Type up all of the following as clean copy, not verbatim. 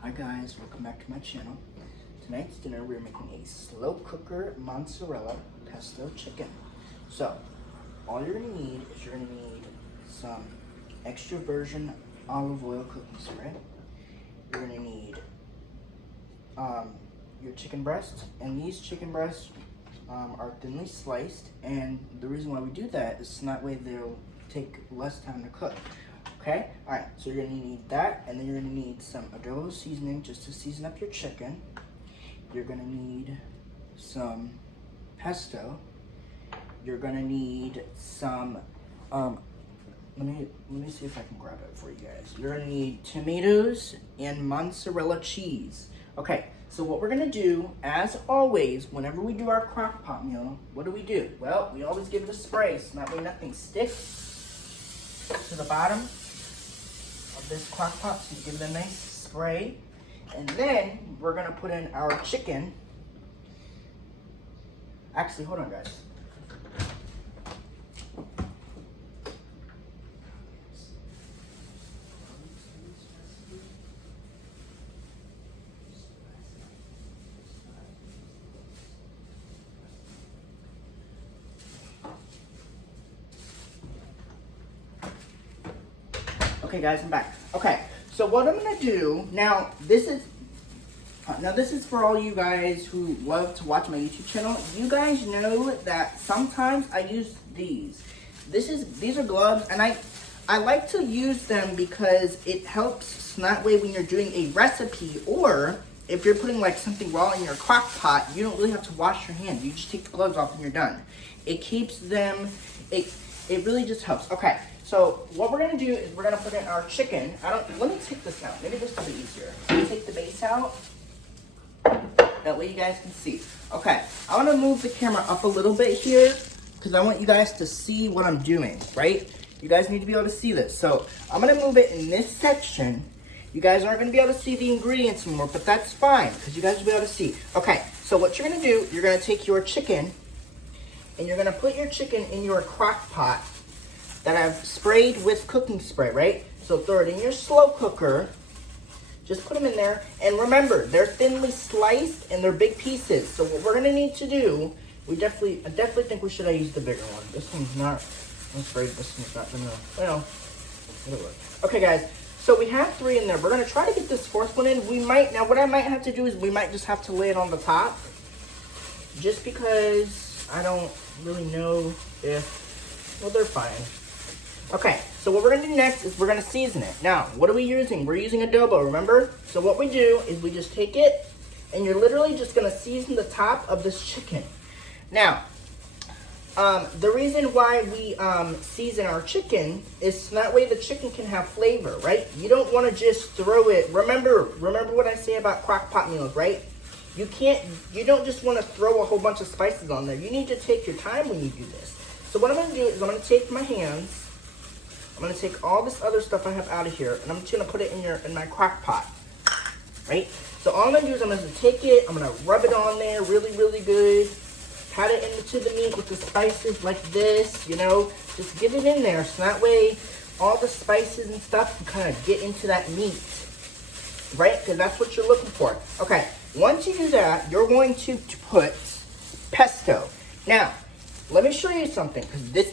Hi guys, welcome back to my channel. Tonight's dinner we're making a slow cooker mozzarella pesto chicken. So, all you're gonna need is you're gonna need some extra virgin olive oil cooking spray. You're gonna need your chicken breasts, and these chicken breasts are thinly sliced, and the reason why we do that is so that way they'll take less time to cook. Okay, all right, so you're gonna need that, and then you're gonna need some adobo seasoning just to season up your chicken. You're gonna need some pesto. You're gonna need some, let me see if I can grab it for you guys. You're gonna need tomatoes and mozzarella cheese. Okay, so what we're gonna do, as always, whenever we do our crock pot meal, what do? Well, we always give it a spray, so that way nothing sticks to the bottom of this crock pot, so you give it a nice spray. And then we're gonna put in our chicken. Actually, hold on guys. Okay guys, I'm back. Okay, so what I'm gonna do, now this is for all you guys who love to watch my YouTube channel. You guys know that sometimes I use these. These are gloves, and I like to use them because it helps, so that way when you're doing a recipe, or if you're putting like something raw in your crock pot, you don't really have to wash your hands. You just take the gloves off and you're done. It keeps them, it really just helps. Okay. So what we're gonna do is we're gonna put in our chicken. Let me take this out. Maybe this will be easier. Let me take the base out. That way you guys can see. Okay, I wanna move the camera up a little bit here because I want you guys to see what I'm doing, right? You guys need to be able to see this. So I'm gonna move it in this section. You guys aren't gonna be able to see the ingredients anymore, but that's fine because you guys will be able to see. Okay, so what you're gonna do, you're gonna take your chicken and you're gonna put your chicken in your crock pot that I've sprayed with cooking spray, right? So throw it in your slow cooker. Just put them in there. And remember, they're thinly sliced and they're big pieces. So what we're gonna need to do, I definitely think we should have used the bigger one. This one's not, I'm afraid this one's not gonna, well, it'll work. Okay guys, so we have 3 in there. We're gonna try to get this 4th one in. Now what I might have to do is we might just have to lay it on the top. Just because I don't really know if, well, they're fine. Okay, so what we're gonna do next is we're gonna season it. Now, what are we using? We're using adobo, remember? So what we do is we just take it, and you're literally just gonna season the top of this chicken. Now, the reason why we season our chicken is so that way the chicken can have flavor, right? You don't wanna just throw it, remember what I say about crock pot meals, right? You don't just wanna throw a whole bunch of spices on there. You need to take your time when you do this. So what I'm gonna do is I'm gonna take my hands, I'm gonna take all this other stuff I have out of here, and I'm just gonna put it in my crock pot, right? So all I'm gonna do is I'm gonna take it, I'm gonna rub it on there really, really good, pat it into the meat with the spices like this, you know, just get it in there, so that way all the spices and stuff can kind of get into that meat, right? Because that's what you're looking for. Okay, once you do that, you're going to put pesto. Now, let me show you something, because this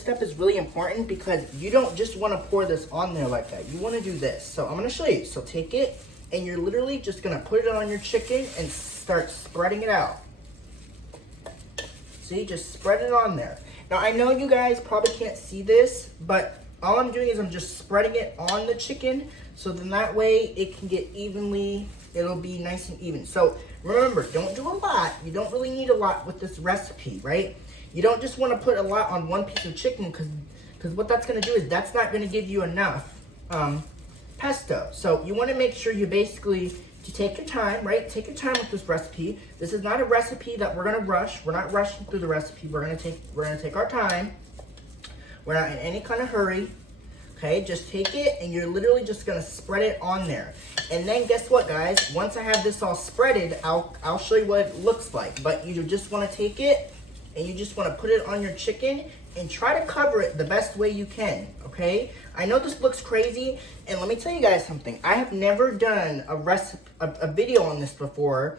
step is really important because you don't just want to pour this on there like that. You want to do this. So I'm going to show you. So take it, and you're literally just going to put it on your chicken and start spreading it out. See, just spread it on there. Now, I know you guys probably can't see this, but all I'm doing is I'm just spreading it on the chicken, so then that way it can get evenly, it'll be nice and even. So remember, don't do a lot. You don't really need a lot with this recipe, right? You don't just want to put a lot on one piece of chicken because what that's going to do is that's not going to give you enough pesto. So you want to make sure you take your time, right? Take your time with this recipe. This is not a recipe that we're going to rush. We're not rushing through the recipe. We're going to take our time. We're not in any kind of hurry. Okay, just take it and you're literally just going to spread it on there. And then guess what, guys? Once I have this all spreaded, I'll show you what it looks like. But you just want to take it and you just want to put it on your chicken and try to cover it the best way you can, okay? I know this looks crazy, and let me tell you guys something. I have never done a video on this before.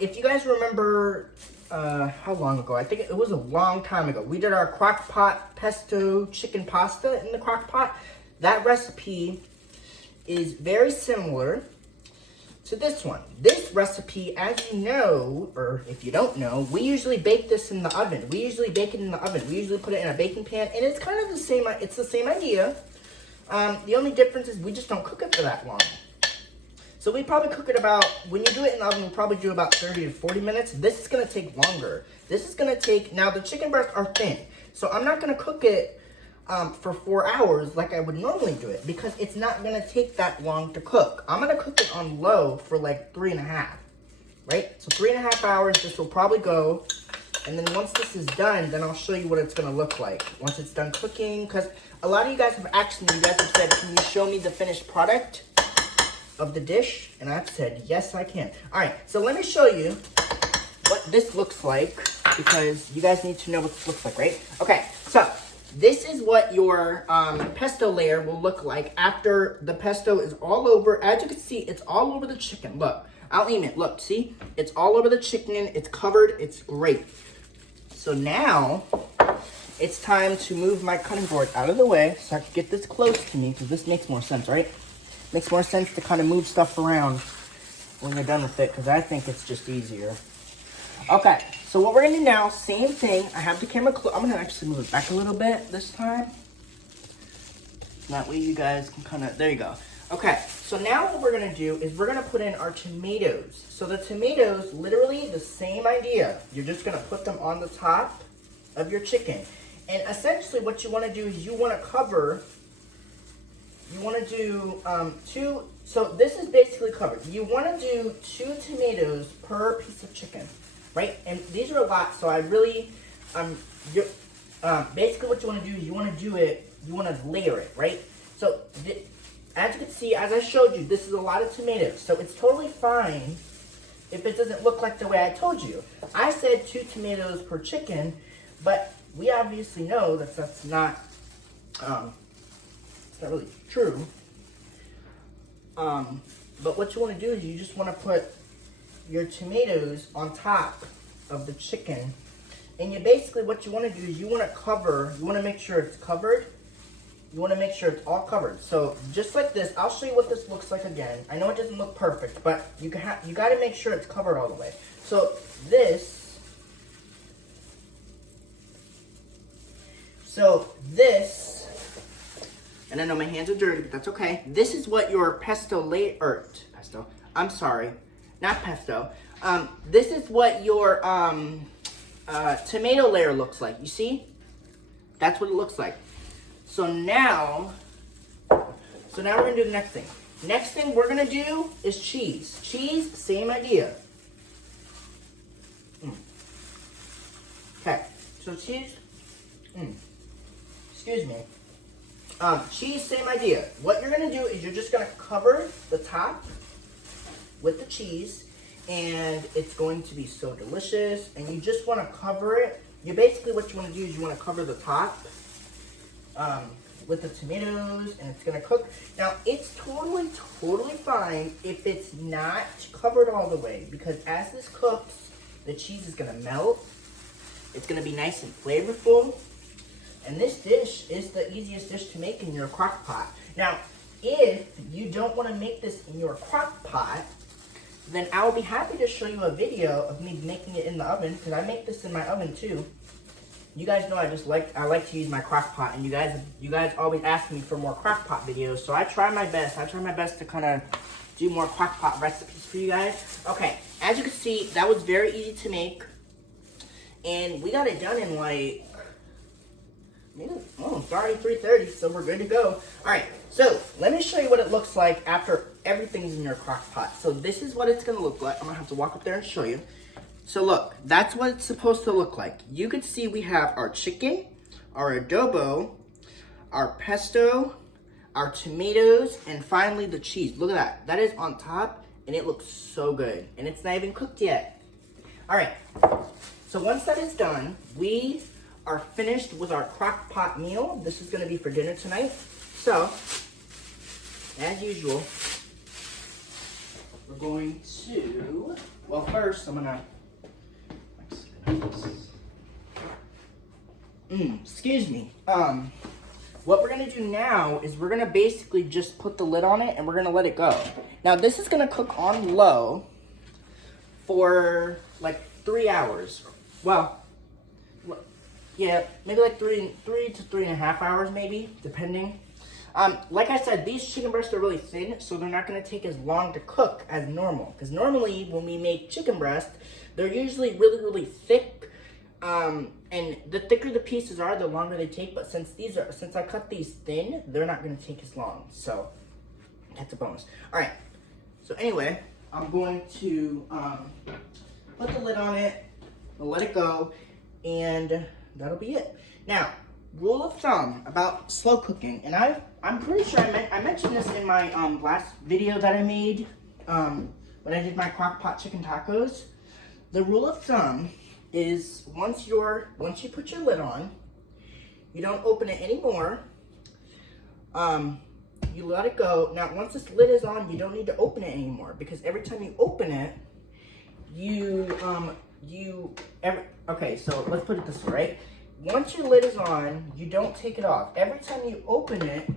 If you guys remember, how long ago? I think it was a long time ago. We did our crock pot pesto chicken pasta in the crock pot. That recipe is very similar to this one. This recipe, as you know, or if you don't know, we usually bake this in the oven. We usually bake it in the oven. We usually put it in a baking pan, and it's kind of the same. It's the same idea. The only difference is we just don't cook it for that long. So we probably cook it about, when you do it in the oven, we probably do about 30 to 40 minutes. This is gonna take longer. This is gonna take, now the chicken breasts are thin, so I'm not gonna cook it for 4 hours like I would normally do it, because it's not gonna take that long to cook. I'm gonna cook it on low for like 3.5, right? So 3.5 hours, this will probably go. And then once this is done, then I'll show you what it's gonna look like once it's done cooking. Because a lot of you guys have asked me, you guys have said, can you show me the finished product of the dish? And I've said, yes, I can. All right, so let me show you what this looks like, because you guys need to know what this looks like, right? Okay, so this is what your pesto layer will look like after the pesto is all over. As you can see, it's all over the chicken. Look, I'll aim it. Look, see? It's all over the chicken. It's covered. It's great. So now it's time to move my cutting board out of the way so I can get this close to me, because this makes more sense, right? Makes more sense to kind of move stuff around when you're done with it, because I think it's just easier. Okay, so what we're gonna do now, same thing. I have the camera close. I'm gonna actually move it back a little bit this time. That way you guys can kind of, there you go. Okay, so now what we're gonna do is we're gonna put in our tomatoes. So the tomatoes, literally the same idea. You're just gonna put them on the top of your chicken. And essentially what you wanna do is you wanna cover, you wanna do so this is basically covered. You wanna do 2 tomatoes per piece of chicken. Right, and these are a lot, so I really, basically what you want to do is you want to layer it, right? So, as you can see, as I showed you, this is a lot of tomatoes, so it's totally fine if it doesn't look like the way I told you. I said 2 tomatoes per chicken, but we obviously know that that's not, it's not really true. But what you want to do is you just want to put your tomatoes on top of the chicken, and you basically, what you want to do is you want to cover, you want to make sure it's covered, you want to make sure it's all covered. So just like this, I'll show you what this looks like again. I know it doesn't look perfect, but you got to make sure it's covered all the way. So this, and I know my hands are dirty, but that's okay. This is what your pesto I'm sorry, not pesto. This is what your tomato layer looks like. You see? That's what it looks like. So now we're gonna do the next thing. Next thing we're gonna do is cheese. Cheese, same idea. Okay, so cheese, excuse me. Cheese, same idea. What you're gonna do is you're just gonna cover the top with the cheese, and it's going to be so delicious. And you just want to cover it. You basically, what you want to do is you want to cover the top with the tomatoes, and it's gonna cook. Now it's totally fine if it's not covered all the way, because as this cooks, the cheese is gonna melt. It's gonna be nice and flavorful. And this dish is the easiest dish to make in your crock pot. Now, if you don't want to make this in your crock pot, then I'll be happy to show you a video of me making it in the oven, because I make this in my oven too. You guys know I like to use my crock pot, and you guys always ask me for more crock pot videos, so I try my best. I try my best to kind of do more crock pot recipes for you guys. Okay, as you can see, that was very easy to make, and we got it done in like, it's already 3:30, so we're good to go. All right, so let me show you what it looks like after everything's in your crock pot. So this is what it's gonna look like. I'm gonna have to walk up there and show you. So look, that's what it's supposed to look like. You can see we have our chicken, our adobo, our pesto, our tomatoes, and finally the cheese. Look at that. That is on top, and it looks so good. And it's not even cooked yet. All right, so once that is done, we are finished with our crock pot meal. This is gonna be for dinner tonight. So, as usual, we're going to, well first I'm gonna, excuse me. What we're gonna do now is we're gonna basically just put the lid on it and we're gonna let it go. Now this is gonna cook on low for like 3 hours. Well, yeah, maybe like three to 3.5 hours maybe, depending. Like I said, these chicken breasts are really thin, so they're not gonna take as long to cook as normal. Because normally when we make chicken breast, they're usually really, really thick. And the thicker the pieces are, the longer they take. But since I cut these thin, they're not gonna take as long. So that's a bonus. All right. So anyway, I'm going to put the lid on it, we'll let it go, and that'll be it. Now, rule of thumb about slow cooking, and I'm pretty sure I mentioned this in my last video that I made when I did my crock pot chicken tacos. The rule of thumb is once you put your lid on, you don't open it anymore. You let it go. Now, once this lid is on, you don't need to open it anymore, because every time you open it, okay, so let's put it this way, right? Once your lid is on, you don't take it off. Every time you open it,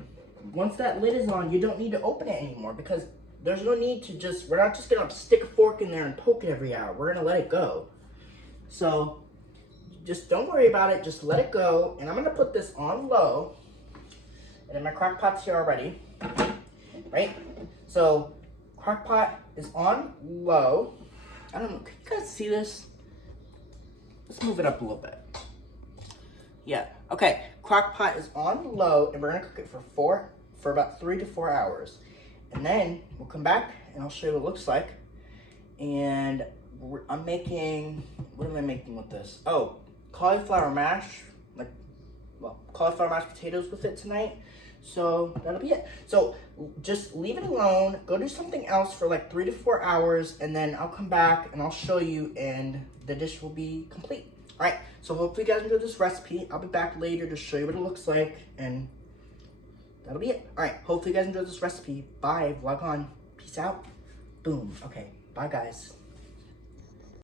once that lid is on, you don't need to open it anymore, because there's no need to we're not just gonna stick a fork in there and poke it every hour. We're gonna let it go. So just don't worry about it, just let it go. And I'm gonna put this on low. And then my crock pot's here already, right? So crock pot is on low. I don't know, can you guys see this? Let's move it up a little bit. Yeah, okay. Crock pot is on low, and we're gonna cook it for about 3 to 4 hours. And then we'll come back and I'll show you what it looks like. And I'm making, what am I making with this? Oh, cauliflower mash, cauliflower mashed potatoes with it tonight. So that'll be it. So just leave it alone, go do something else for like 3 to 4 hours, and then I'll come back and I'll show you, and the dish will be complete. All right, so hopefully you guys enjoyed this recipe. I'll be back later to show you what it looks like, and that'll be it. All right, hopefully you guys enjoyed this recipe. Bye, vlog on. Peace out. Boom. Okay, bye guys.